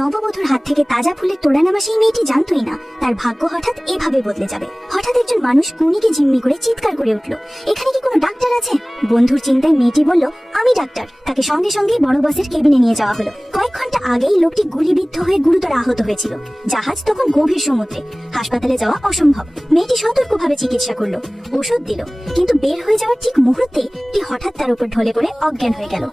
নববধূর হাত থেকে তাজা ফুলের তোড়া নেওয়া সেই মেয়েটি জানতোই না তার ভাগ্য হঠাৎ এভাবে বদলে যাবে। হঠাৎ একজন মানুষ কুনিকে জিম্মি করে চিৎকার করে উঠল, এখানে কি কোনো ডাক্তার আছে? বন্ধুর চিন্তায় মেয়েটি বলল, আমি ডাক্তার। তাকে সঙ্গে সঙ্গে বড় বসের কেবিনে নিয়ে যাওয়া হলো। কয়েক ঘন্টা আগেই লোকটি গুলিবিদ্ধ হয়ে গুরুতর আহত হয়েছিল। জাহাজ তখন গভীর সমুদ্রে, হাসপাতালে যাওয়া অসম্ভব। মেয়েটি সতর্কভাবে চিকিৎসা করলো, ওষুধ দিল, কিন্তু বের হয়ে যাওয়ার ঠিক মুহূর্তে হঠাৎ তার উপর ঢলে পড়ে অজ্ঞান হয়ে গেল।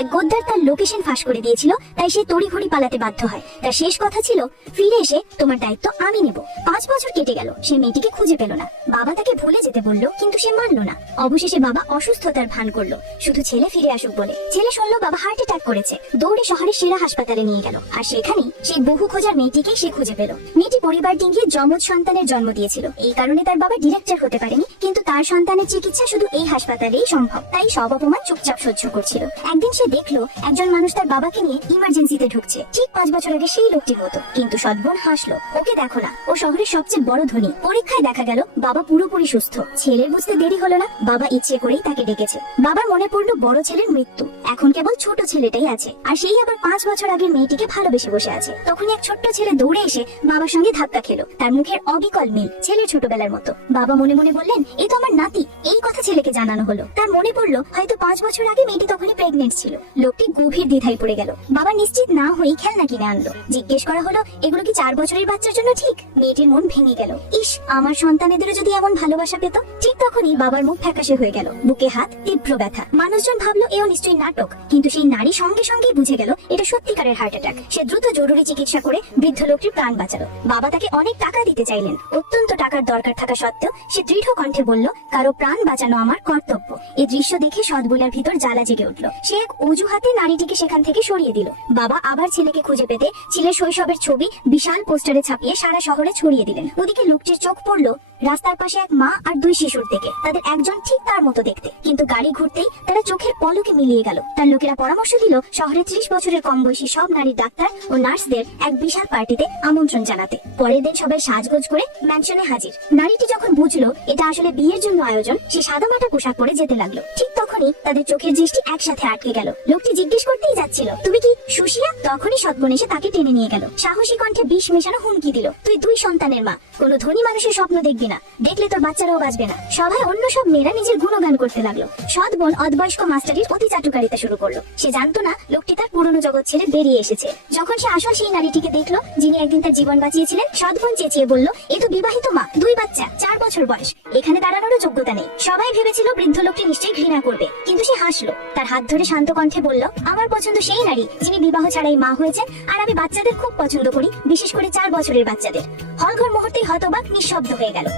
এক গদ্দার তার লোকেশন ফাঁস করে দিয়েছিল, তাই সে তড়িঘড়ি পালাতে বাধ্য হয়। তার শেষ কথা ছিল, ফিরে এসে তোমার দায়িত্ব আমি নেব। 5 বছর কেটে গেল, সে মেয়েটিকে খুঁজে পেল না। বাবা তাকে ভুলে যেতে বলল, কিন্তু সে মানল না। অবশেষে বাবা অসুস্থতার ভান করলো, শুধু ছেলে ফিরে আসুক বলে। ছেলে শুনলো বাবা হার্ট অ্যাটাক করেছে, দৌড়ে শহরের সেরা হাসপাতালে নিয়ে গেল। আর সেখানেই সেই বহু খোঁজার মেয়েটিকে সে খুঁজে পেল। মেয়েটি পরিবার ডিঙ্গিয়ে যমজ সন্তানের জন্ম দিয়েছিল। এই কারণে তার বাবা ডিরেক্টর হতে পারেনি, কিন্তু তার সন্তানের চিকিৎসা শুধু এই হাসপাতালেই সম্ভব। তাই সব অপমান চুপচাপ সহ্য করছিল। একদিন সে দেখলো একজন মানুষ তার বাবাকে নিয়ে ইমার্জেন্সিতে ঢুকছে, ঠিক 5 বছর আগে সেই লোকটির মতো। কিন্তু সদ্বোন হাসলো, ওকে দেখো না, ও শহরের সবচেয়ে বড় ধনী। পরীক্ষায় দেখা গেল বাবা পুরোপুরি সুস্থ। ছেলের বুঝতে দেরি হলো না, বাবা ইচ্ছে করেই তাকে ডেকেছে। বাবার মনে পড়লো বড় ছেলের মৃত্যু, এখন কেবল ছোট ছেলেটাই আছে, আর সেই আবার 5 বছর আগের মেয়েটিকে ভালোবেসে বসে আছে। তখন এক ছোট্ট ছেলে দৌড়ে এসে বাবার সঙ্গে ধাক্কা খেলো। তার মুখের অবিকল মিল ছেলের ছোটবেলার মতো। বাবা মনে মনে বললেন, এই তো আমার নাতি। এই কথা ছেলেকে জানানো হলো। তার মনে পড়লো হয়তো 5 বছর আগে মেয়েটি তখনই প্রেগনেন্ট ছিল। লোকটি গভীর দ্বিধায় পড়ে গেল। বাবা নিশ্চিত না হয়েই খেলনা কিনে আনলো। জিজ্ঞেস করা হলো, এগুলো কি 4 বছরের বাচ্চার জন্য ঠিক? মেয়েটির মন ভেঙে গেল। ইস, আমার সন্তানেদেরও যদি এমন ভালোবাসা পেত। ঠিক তখনই বাবার মুখ ফ্যাকাশে হয়ে গেল, বুকে হাত, তীব্র ব্যথা। মানুষজন ভাবলো এও নিশ্চয়ই নাটক, কিন্তু সেই নারী সঙ্গে সঙ্গেই বুঝে গেল এটা সত্যিকারের হার্ট অ্যাটাক। সে দ্রুত জরুরি চিকিৎসা করে বৃদ্ধ লোকটির প্রাণ বাঁচালো। বাবা তাকে অনেক টাকা দিতে চাইলেন। অত্যন্ত টাকার দরকার থাকা সত্ত্বেও সে দৃঢ় কণ্ঠে বলল, কারো প্রাণ বাঁচানো আমার কর্তব্য। এই দৃশ্য দেখে সদবুলার ভিতর জ্বালা জেগে উঠল। সে এক অজুহাতে নারীটিকে সেখান থেকে সরিয়ে দিল। বাবা আবার ছেলেকে খুঁজে পেতে ছেলের শৈশবের ছবি বিশাল পোস্টারে ছাপিয়ে সারা শহরে ছড়িয়ে দিলেন। ওদিকে লোকটির চোখ পড়লো রাস্তার পাশে এক মা আর 2 শিশুর দিকে। তাদের একজন ঠিক তার মতো দেখতে, কিন্তু গাড়ি ঘুরতেই তারা চোখের পলকে মিলিয়ে গেল। তার লোকেরা পরামর্শ দিল শহরে 30 বছরের কম বয়সী সব নারী ডাক্তার ও নার্সদের এক বিশাল পার্টিতে আমন্ত্রণ জানাতে। পরের দিন সবাই সাজগোজ করে ম্যানশনে হাজির। নারীটি যখন বুঝলো এটা আসলে বিয়ের জন্য আয়োজন, সে সাদামাটা পোশাক পরে যেতে লাগলো। ঠিক তখনই তাদের চোখের দৃষ্টি একসাথে আটকে গেল। লোকটি জিজ্ঞেস করতেই যাচ্ছিল, তুমি কি সুশিয়া? তখনই সৎবোন এসে তাকে টেনে নিয়ে গেল। সাহসী কণ্ঠে বিষ মেশানো হুমকি দিল, তুই 2 সন্তানের মা, কোনো ধনী মানুষের স্বপ্ন দেখবি না, দেখলে তোর বাচ্চারাও বাঁচবে না। সবাই অন্য সব মেয়েরা নিজের গুণগান করতে লাগলো। সৎবোন অদবয়স্ক মাস্টারির অতি চাটুকারিতা শুরু করলো। সে জানতো না লোকটি তার পুরনো জগৎ ছেড়ে বেরিয়ে এসেছে। যখন সে আসল সেই নারীটিকে দেখলো যিনি একদিন তার জীবন বাঁচিয়েছিলেন, সৎবোন চেঁচিয়ে বলল, এ তো বিবাহিত মা, 2 বাচ্চা, 4 বছর বয়স, এখানে দাঁড়ানোরও যোগ্যতা নেই। সবাই ভেবেছিল বৃদ্ধ লোকটি নিশ্চয়ই ঘৃণা করবে, কিন্তু সে হাসলো। তার হাত ধরে শান্ত কণ্ঠে বলল, আমার পছন্দ সেই নারী যিনি বিবাহ ছাড়াই মা হয়েছেন, আর আমি বাচ্চাদের খুব পছন্দ করি, বিশেষ করে 4 বছরের বাচ্চাদের। হলঘর মুহূর্তেই হতবাক নিঃশব্দ হয়ে গেল।